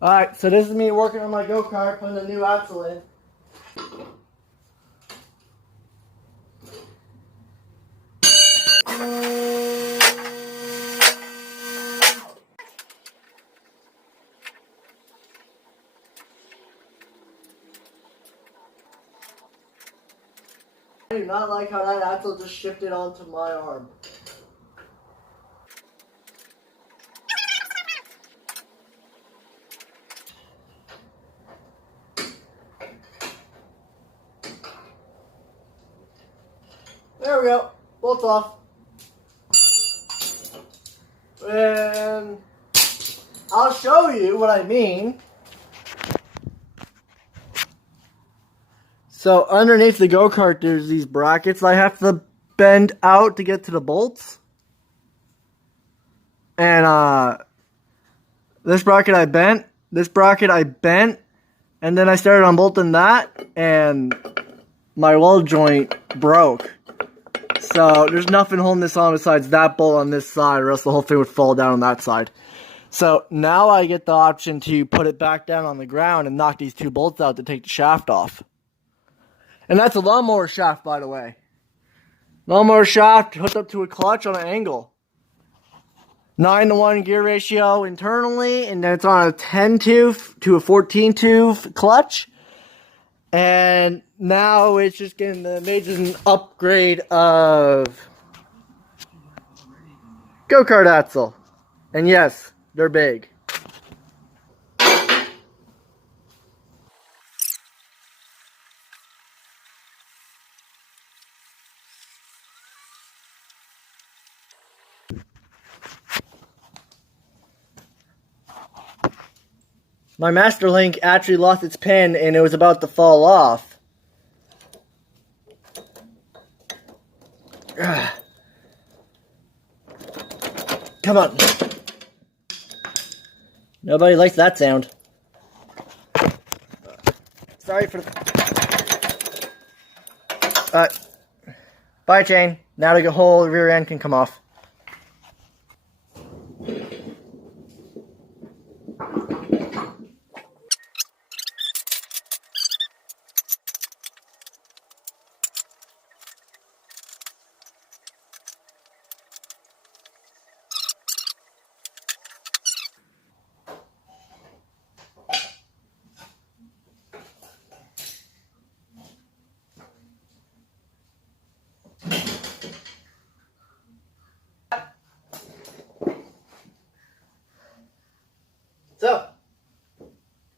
Alright, so this is me working on my go-kart, putting the new axle in. I do not like how that axle just shifted onto my arm. There we go. Bolts off. And I'll show you what I mean. So underneath the go-kart, there's these brackets I have to bend out to get to the bolts. And this bracket I bent, and then I started unbolting that, and my weld joint broke. So there's nothing holding this on besides that bolt on this side, or else the whole thing would fall down on that side. So now I get the option to put it back down on the ground and knock these two bolts out to take the shaft off. And that's a lawnmower shaft, by the way. Lawnmower shaft hooked up to a clutch on an angle. 9-to-1 gear ratio internally, and then it's on a 10-tooth to a 14-tooth clutch. And now it's just getting the amazing upgrade of go-kart axle. And yes, they're big. My master link actually lost its pin and it was about to fall off. Come on. Nobody likes that sound. Sorry for the... Bye, chain. Now the whole rear end can come off. So,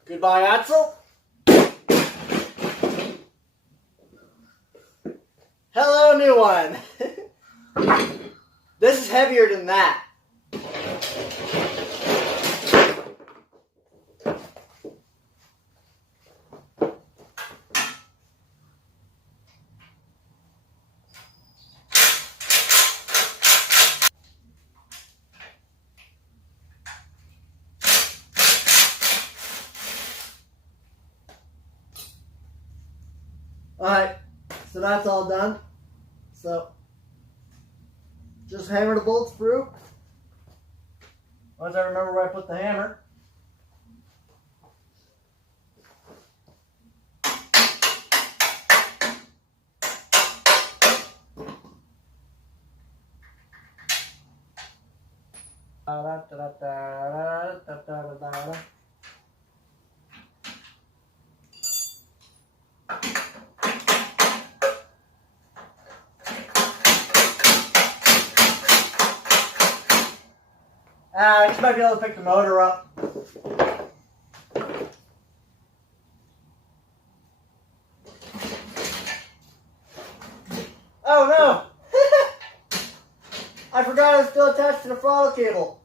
goodbye, axle. Hello, new one. This is heavier than that. Alright, so that's all done. So, just hammer the bolts through. Once I remember where I put the hammer. I just might be able to pick the motor up. Oh no! I forgot I was still attached to the throttle cable.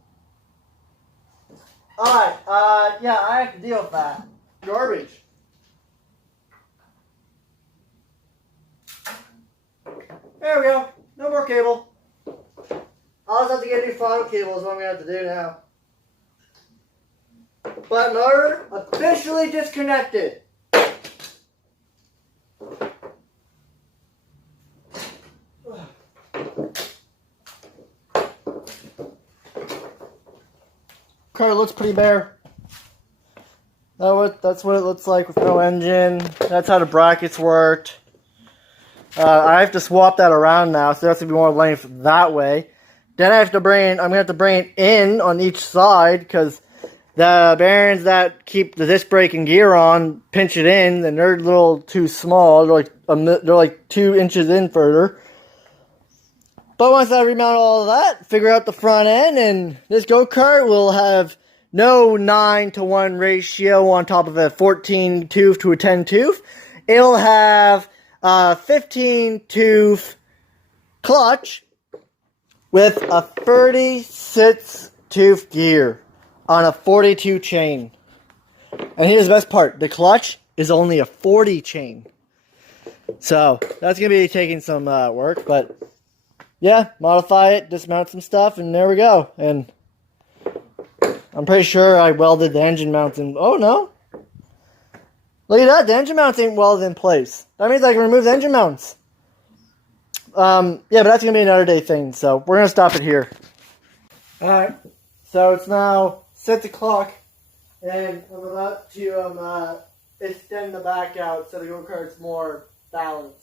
Alright, yeah, I have to deal with that. Garbage. There we go. No more cable. I'll just have to get a new throttle cable is what I'm going to have to do now. But motor officially disconnected. Car looks pretty bare. That's what it looks like with no engine. That's how the brackets worked. I have to swap that around now, so that's gonna be more length that way. Then I'm gonna have to bring it in on each side because the bearings that keep the disc brake and gear on pinch it in, and they're a little too small. They're like 2 inches in further. But once I remount all of that, figure out the front end, and this go-kart will have no 9-to-1 ratio on top of a 14 tooth to a 10 tooth. It'll have a 15 tooth clutch with a 36 tooth gear on a 42 chain. And here's the best part. The clutch is only a 40 chain. So that's going to be taking some work, but yeah, modify it, dismount some stuff, and there we go. And I'm pretty sure I welded the engine mounts in. Oh, no. Look at that. The engine mounts ain't welded in place. That means I can remove the engine mounts. Yeah, but that's going to be another day thing, so we're going to stop it here. Alright, so it's now 6 o'clock, and I'm about to extend the back out so the go-kart's more balanced.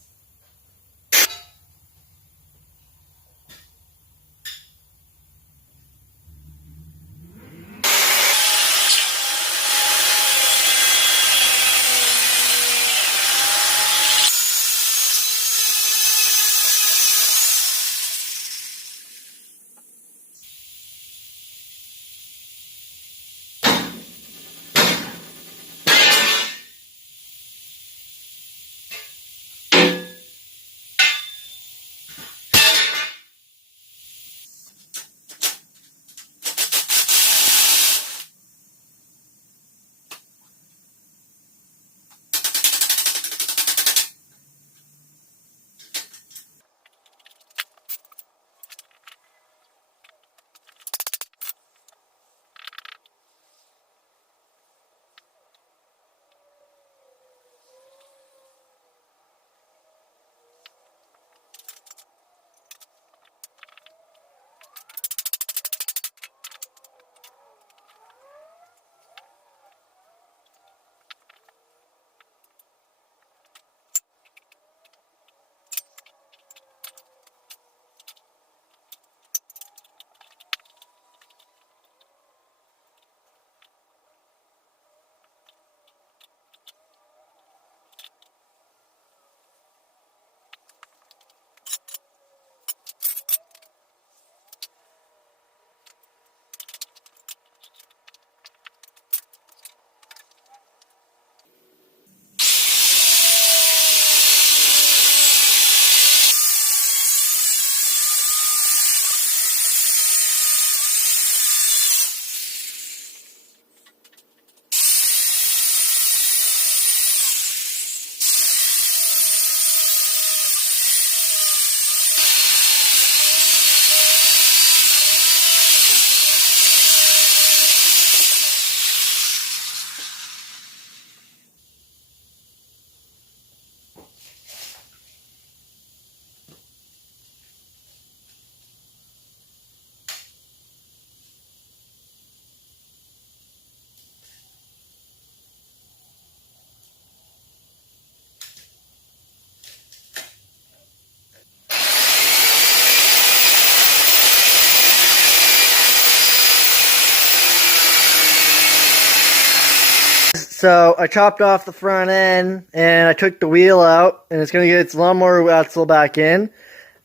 So I chopped off the front end and I took the wheel out, and it's going to get its lawnmower axle back in,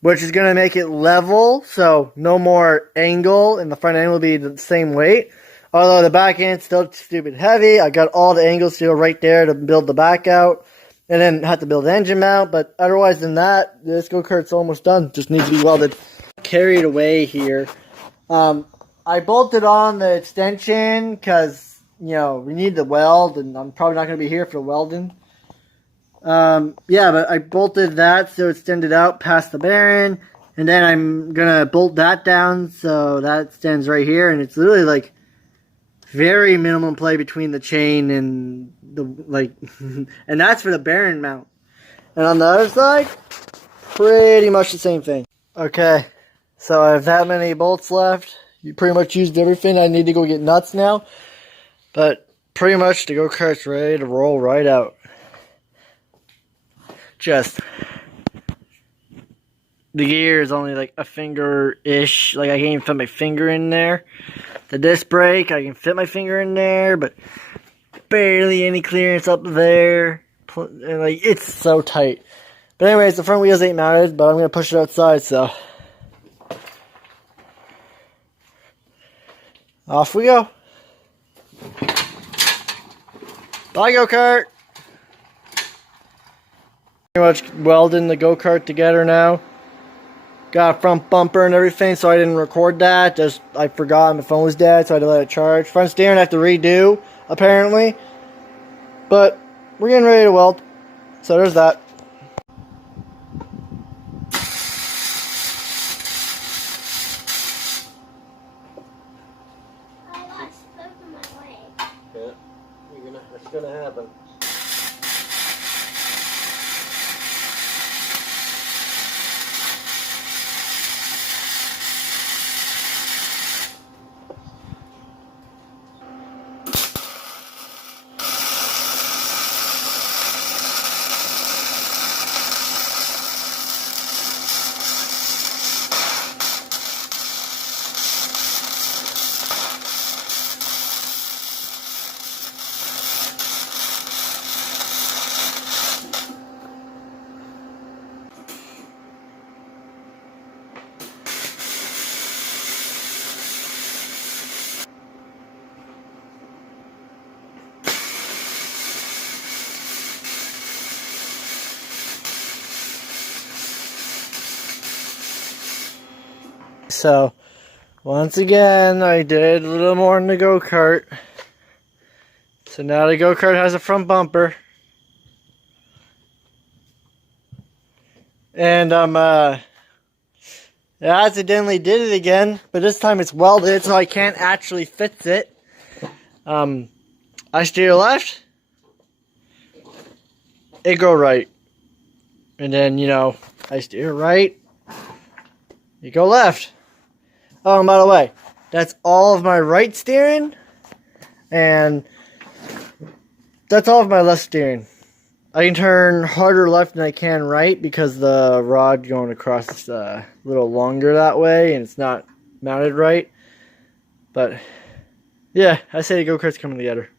which is going to make it level, so no more angle, and the front end will be the same weight. Although the back end's still stupid heavy. I got all the angles still right there to build the back out, and then had to build the engine mount, but otherwise than that, this go-kart's almost done. Just needs to be welded. Carried away here. I bolted on the extension because, you know, we need the weld, and I'm probably not going to be here for the welding. Yeah, but I bolted that so it extended out past the bearing, and then I'm going to bolt that down so that extends right here, and it's literally like very minimum play between the chain and the, like, and that's for the bearing mount. And on the other side, pretty much the same thing. Okay, so I have that many bolts left. You pretty much used everything. I need to go get nuts now. But pretty much the go-kart's ready to roll right out. Just the gear is only like a finger-ish. Like I can't even fit my finger in there. The disc brake, I can fit my finger in there, but barely any clearance up there. And like it's so tight. But anyways, the front wheels ain't mounted, but I'm gonna push it outside, so off we go. Bye, go-kart. Pretty much welding the go-kart together now. Got a front bumper and everything, so I didn't record that. Just I forgot my phone was dead, so I had to let it charge. Front steering I have to redo, apparently. But we're getting ready to weld. So there's that. I lost both of my legs. Yeah, that's gonna happen. So, once again, I did a little more in the go-kart. So now the go-kart has a front bumper. And I accidentally did it again, but this time it's welded, so I can't actually fix it. I steer left, it go right. And then, you know, I steer right, you go left. Oh, and by the way, that's all of my right steering, and that's all of my left steering. I can turn harder left than I can right because the rod going across is a little longer that way, and it's not mounted right. But, yeah, I say the go-kart's coming together.